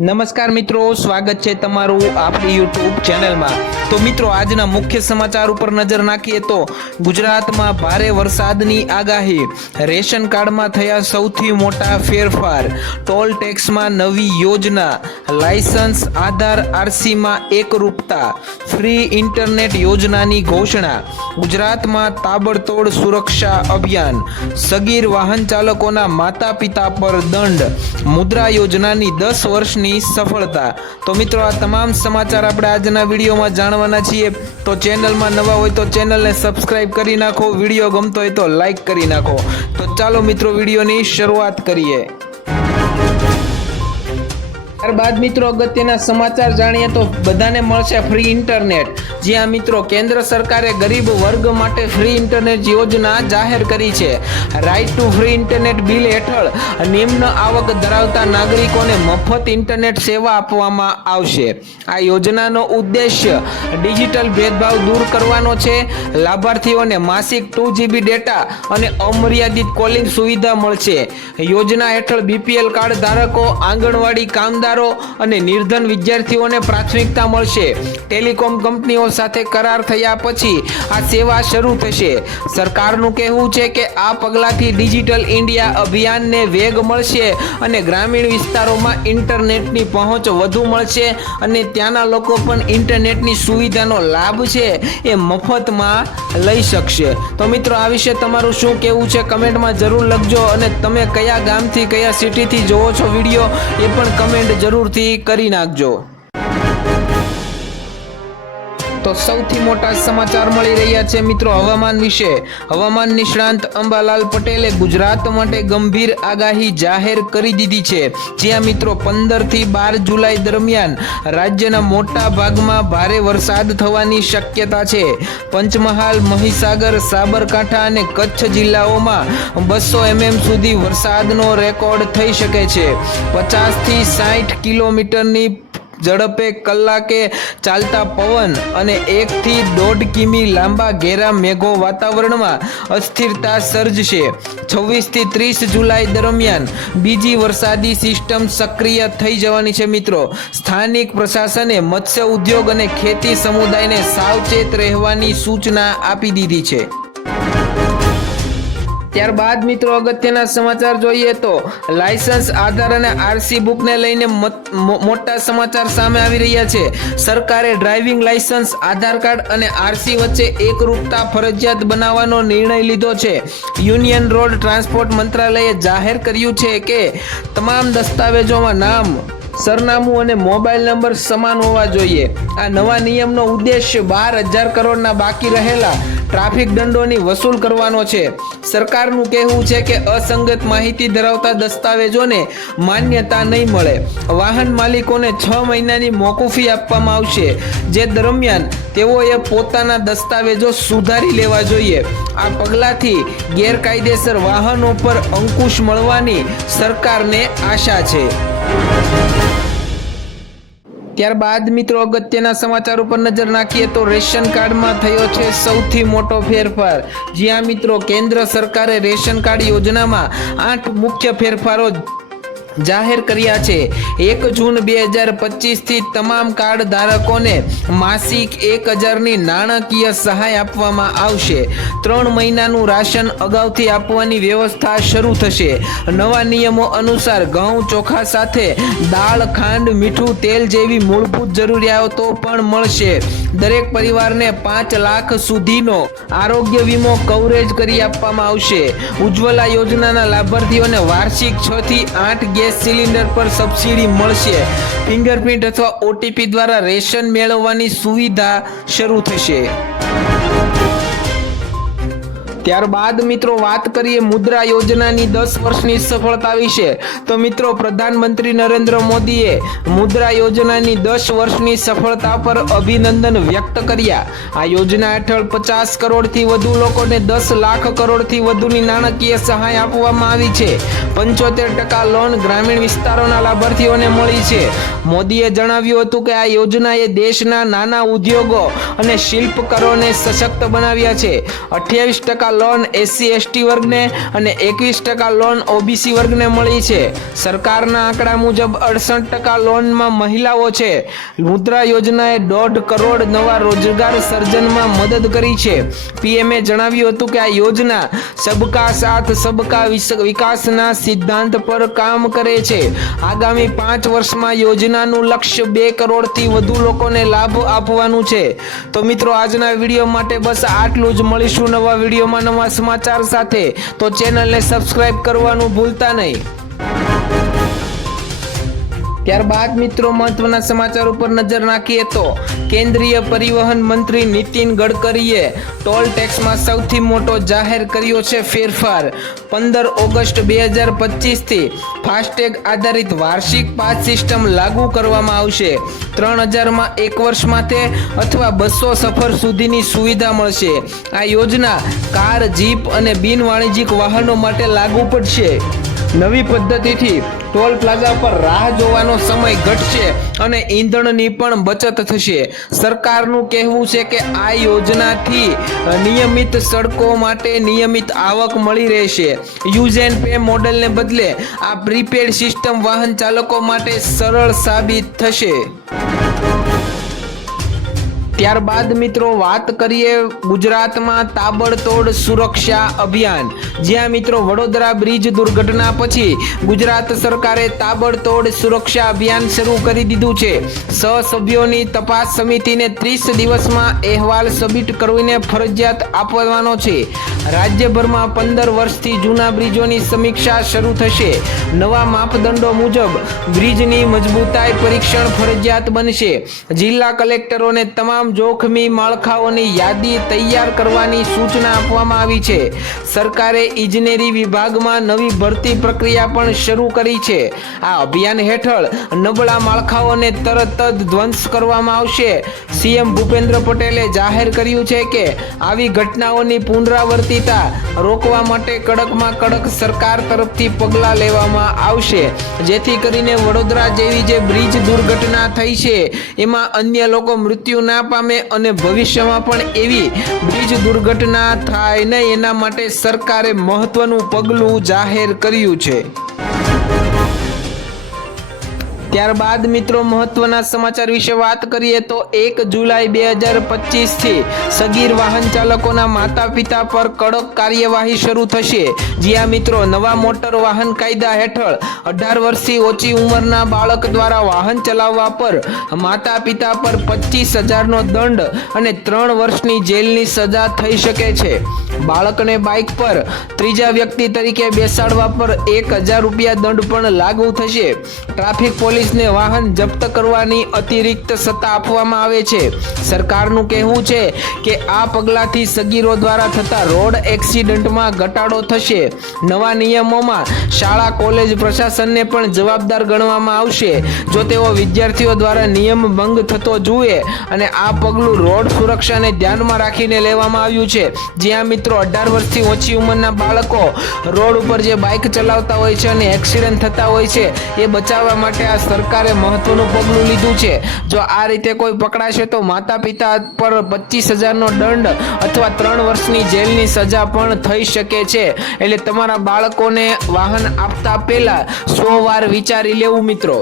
નમસ્કાર મિત્રો, સ્વાગત છે તમારું આપણી યુટ્યુબ ચેનલમાં। તો મિત્રો આજના મુખ્ય સમાચાર ઉપર નજર નાખીએ તો ગુજરાતમાં ભારે વરસાદની આગાહી, રેશન કાર્ડમાં થયા સૌથી મોટા ફેરફાર, ટોલ ટેક્સમાં નવી યોજના, લાયસન્સ આધાર આરસીમાં એકરૂપતા, ફ્રી ઇન્ટરનેટ યોજનાની ઘોષણા, ગુજરાતમાં તાબડતોડ સુરક્ષા અભિયાન, સગીર વાહન ચાલકોના માતા પિતા પર દંડ, મુદ્રા યોજનાની 10 વર્ષની સફળતા। તો મિત્રો આ તમામ સમાચાર આપણે આજના વિડીયોમાં જાણવાના છીએ। તો ચેનલમાં નવા હોય તો ચેનલને સબસ્ક્રાઇબ કરી નાખો, વિડીયો ગમતો હોય તો લાઈક કરી નાખો। તો ચાલો મિત્રો વિડીયોની શરૂઆત કરીએ। ત્યારબાદ મિત્રો અગત્યના સમાચાર જાણીએ તો બધાને મળશે ફ્રી ઇન્ટરનેટ। જ્યાં મિત્રો કેન્દ્ર સરકારે ગરીબ વર્ગ માટે ફ્રી ઇન્ટરનેટ યોજના જાહેર કરી છે। Right to free internet bill હેઠળ નિમ્ન આવક ધરાવતા નાગરિકોને મફત ઇન્ટરનેટ સેવા આપવામાં આવશે। આ યોજનાનો ઉદ્દેશ્ય ડિજિટલ ભેદભાવ દૂર કરવાનો છે। લાભાર્થીઓને માસિક 2 GB ડેટા અને અમર્યાદિત કોલિંગ સુવિધા મળશે। યોજના હેઠળ બીપીએલ કાર્ડ ધારકો, આંગણવાડી કામદાર અને નિર્ધન વિદ્યાર્થીઓને પ્રાથમિકતા મળશે। ટેલિકોમ કંપનીઓ સાથે કરાર થયા પછી આ સેવા શરૂ થશે। સરકારનું કહેવું છે કે આ પગલાંથી ડિજિટલ ઇન્ડિયા અભિયાનને વેગ મળશે અને ગ્રામીણ વિસ્તારોમાં ઇન્ટરનેટની પહોંચ વધુ મળશે અને ત્યાંના લોકો પણ ઇન્ટરનેટની સુવિધાનો લાભ છે એ મફતમાં લઈ શકશે। તો મિત્રો આ વિશે તમારું શું કહેવું છે કમેન્ટમાં જરૂર લખજો અને તમે કયા ગામથી કયા સિટીથી જોવો છો વિડીયો એ પણ કમેન્ટ જરૂરથી કરી નાખજો। તો સૌથી મોટા સમાચાર મળી રહ્યા છે મિત્રો હવામાન વિશે। હવામાન નિષ્ણાંત અંબાલાલ પટેલે ગુજરાત માટે ગંભીર આગાહી જાહેર કરી દીધી છે। જ્યાં મિત્રો 15 થી 12 જુલાઈ દરમિયાન રાજ્યના મોટા ભાગમાં ભારે વરસાદ થવાની શક્યતા છે। પંચમહાલ, મહીસાગર, સાબરકાંઠા અને કચ્છ જિલ્લાઓમાં 200 mm સુધી વરસાદનો રેકોર્ડ થઈ શકે છે। 50 થી 60 કિલોમીટરની ઝડપે કલાકે ચાલતા પવન અને 1 થી 1.5 કિમી લાંબા ઘેરા મેઘો વાતાવરણમાં અસ્થિરતા સર્જશે। 26 થી 30 જુલાઈ દરમિયાન બીજી વરસાદી સિસ્ટમ સક્રિય થઈ જવાની છે મિત્રો। સ્થાનિક પ્રશાસને મત્સ્ય ઉદ્યોગ અને ખેતી સમુદાયને સાવચેત રહેવાની સૂચના આપી દીધી છે। ત્યારબાદ મિત્રો અગત્યના સમાચાર જોઈએ તો લાયસન્સ આધાર અને આરસી બુકને લઈને મોટા સમાચાર સામે આવી રહ્યા છે। સરકારે ડ્રાઇવિંગ લાયસન્સ, આધાર કાર્ડ અને આરસી વચ્ચે એકરૂપતા ફરજિયાત બનાવવાનો નિર્ણય લીધો છે। યુનિયન રોડ ટ્રાન્સપોર્ટ મંત્રાલયે જાહેર કર્યું છે કે તમામ દસ્તાવેજોમાં નામ, સરનામું અને મોબાઈલ નંબર સમાન હોવા જોઈએ। આ નવા નિયમનો ઉદ્દેશ્ય 12,000 કરોડના બાકી રહેલા ટ્રાફિક દંડોની વસૂલ કરવાનો છે। સરકારનું કહેવું છે કે અસંગત માહિતી ધરાવતા દસ્તાવેજોને માન્યતા નહીં મળે। વાહન માલિકોને 6 મહિનાની મોકૂફી આપવામાં આવશે, જે દરમિયાન તેઓએ પોતાના દસ્તાવેજો સુધારી લેવા જોઈએ। આ પગલાંથી ગેરકાયદેસર વાહનો પર અંકુશ મળવાની સરકારને આશા છે। ત્યારબાદ મિત્રો અગત્યના સમાચાર ઉપર નજર નાખીએ તો રેશન કાર્ડમાં થયો છે સૌથી મોટો ફેરફાર। જ્યાં મિત્રો કેન્દ્ર સરકારે રેશન કાર્ડ યોજનામાં 8 મુખ્ય ફેરફારો જાહેર કર્યા છે। 1 જૂન 2025 થી તમામ કાર્ડ ધારકોને માસિક 1,000ની નાણાકીય સહાય આપવામાં આવશે। 3 મહિનાનું રાશન અગાઉથી આપવાની વ્યવસ્થા શરૂ થશે। નવા નિયમો અનુસાર ઘઉં, ચોખા સાથે દાળ, ખાંડ, મીઠું, તેલ જેવી મૂળભૂત જરૂરિયાતો પણ મળશે। દરેક પરિવારને 5 લાખ સુધીનો આરોગ્ય વીમો કવરેજ કરી આપવામાં આવશે। ઉજ્જવલા યોજનાના લાભાર્થીઓને વાર્ષિક 6 થી 8 ગેસ સિલિન્ડર પર સબસિડી મળશે। ફિંગરપ્રિન્ટ અથવા ઓટીપી દ્વારા રેશન મેળવવાની સુવિધા શરૂ થશે। ત્યારબાદ મિત્રો વાત કરીએ મુદ્રા યોજનાની 10 વર્ષની સફળતા વિશે। તો મિત્રો પ્રધાનમંત્રી નરેન્દ્ર મોદીએ મુદ્રા યોજનાની 10 વર્ષની સફળતા પર અભિનંદન વ્યક્ત કર્યા। આ યોજના હેઠળ 50 કરોડથી વધુ લોકોને 10 લાખ કરોડથી વધુની નાણાકીય સહાય આપવામાં આવી છે। 75% લોન ગ્રામીણ વિસ્તારોના લાભાર્થીઓને મળી છે। મોદીએ જણાવ્યું હતું કે આ યોજનાએ દેશના નાના ઉદ્યોગો અને શિલ્પકારોને સશક્ત બનાવ્યા છે। 28% લોન SC/ST વર્ગને અને 21% લોન OBC વર્ગને મળી છે. સરકારના આંકડા મુજબ 68% લોનમાં મહિલાઓ છે. મુદ્રા યોજનાએ 1.5 કરોડ નવા રોજગાર સર્જનમાં મદદ કરી છે. પીએમએ જણાવ્યું હતું કે આ યોજના સબકા સાથ સબકા વિકાસના સિદ્ધાંત પર કામ કરે છે. આગામી 5 વર્ષમાં યોજનાનું લક્ષ્ય 2 કરોડથી વધુ લોકોને લાભ આપવાનું છે. તો મિત્રો આજના વિડીયો માટે બસ આટલું જ. મળીશું નવા વિડીયોમાં નવા સમાચાર સાથે. તો ચેનલને સબસ્ક્રાઇબ કરવાનું ભૂલતા નહીં. ત્યારબાદ મિત્રો મહત્વના સમાચાર ઉપર નજર નાખીએ તો કેન્દ્રીય પરિવહન મંત્રી નીતિન ગડકરીએ ટોલ ટેક્સમાં સૌથી મોટો જાહેર કર્યો છે ફેરફાર. 15 ઓગસ્ટ 2025 થી ફાસ્ટેગ આધારિત વાર્ષિક પાસ સિસ્ટમ લાગુ કરવામાં આવશે. 3000 માં 1 વર્ષ માટે અથવા 200 સફર સુધીની સુવિધા મળશે. આ યોજના કાર, જીપ અને બિન વાણિજ્યિક વાહનો માટે લાગુ પડશે. નવી પદ્ધતિથી ટોલ પ્લાઝા પર રાહ જોવાનો સમય ઘટશે અને ઈંધણની પણ બચત થશે. સરકારનું કહેવું છે કે આ યોજનાથી નિયમિત સડકો માટે નિયમિત આવક મળી રહેશે. યુઝ એન્ડ પે મોડેલને બદલે આ પ્રીપેડ સિસ્ટમ વાહન ચાલકો માટે સરળ સાબિત થશે. ત્યારબાદ મિત્રો વાત કરીએ ગુજરાતમાં તાબડતોડ સુરક્ષા અભિયાન. જ્યાં મિત્રો વડોદરા બ્રિજ દુર્ઘટના પછી ગુજરાત સરકારે તાબડતોડ સુરક્ષા અભિયાન શરૂ કરી દીધું છે. સભ્યોની તપાસ સમિતિને 30 દિવસમાં અહેવાલ સબમિટ કરીને ફરજિયાત આપવાનો છે. રાજ્યભરમાં 15 વર્ષથી જૂના બ્રિજોની સમીક્ષા શરૂ થશે. નવા માપદંડો મુજબ બ્રિજની મજબૂતાઈ પરીક્ષણ ફરજિયાત બનશે. જિલ્લા કલેક્ટરોને તમામ જોખમી માળખાઓની યાદી તૈયાર કરવાની સૂચના આપવામાં આવી છે. સરકારે ઇજનેરી વિભાગમાં નવી ભરતી પ્રક્રિયા પણ શરૂ કરી છે. આ અભિયાન હેઠળ નબળા માળખાઓને તરત જ ધ્વંસ કરવામાં આવશે. સીએમ ભૂપેન્દ્ર પટેલે જાહેર કર્યું છે કે આવી ઘટનાઓની પુનરાવર્તિતા રોકવા માટે કડકમાં કડક સરકાર તરફથી પગલાં લેવામાં આવશે, જેથી કરીને વડોદરા જેવી જે બ્રિજ દુર્ઘટના થઈ છે એમાં અન્ય લોકો મૃત્યુ ના પામે અને ભવિષ્યમાં પણ એવી બ્રિજ દુર્ઘટના થાય નહીં એના માટે સરકારે મહત્વનું પગલું જાહેર કર્યું છે. ત્યારબાદ મિત્રો મહત્વના સમાચાર વિશે વાત કરીએ તો 1 જુલાઈ 2025 થી સગીર વાહન ચાલકોના માતા પિતા પર કડક કાર્યવાહી શરૂ થશે. જ્યાં મિત્રો નવા મોટર વાહન કાયદા હેઠળ 18 વર્ષથી ઓછી ઉંમરના બાળક દ્વારા વાહન ચલાવવા પર માતા પિતા પર 25,000નો દંડ અને 3 વર્ષની જેલની સજા થઈ શકે છે. બાળકને બાઇક પર ત્રીજા વ્યક્તિ તરીકે બેસાડવા પર 1,000 રૂપિયા દંડ પણ લાગુ થશે. ટ્રાફિક પોલીસને વાહન જપ્ત કરવાની અતિરિક્ત સત્તા આપવામાં આવે છે. સરકારનું કહેવું છે કે આ પગલાંથી સગીરો દ્વારા થતા રોડ એક્સિડન્ટમાં ઘટાડો થશે. નવા નિયમોમાં શાળા કોલેજ પ્રશાસનને પણ જવાબદાર ગણવામાં આવશે જો તેઓ વિદ્યાર્થીઓ દ્વારા નિયમ ભંગ થતો જુએ. અને આ પગલું રોડ સુરક્ષાને ધ્યાનમાં રાખીને લેવામાં આવ્યું છે. જ્યાં મિત્રો 18 વર્ષથી ઓછી ઉંમરના બાળકો રોડ ઉપર જે બાઇક ચલાવતા હોય છે અને એક્સિડન્ટ થતા હોય છે એ બચાવવા માટે આ સરકારે મહત્વનું પગલું લીધું છે. જો આ રીતે કોઈ પકડાશે તો માતા પિતા પર 25,000નો દંડ અથવા 3 વર્ષની જેલની સજા પણ થઈ શકે છે. એટલે તમારા બાળકોને વાહન આપતા પહેલા 100 વાર વિચારી લેવું મિત્રો.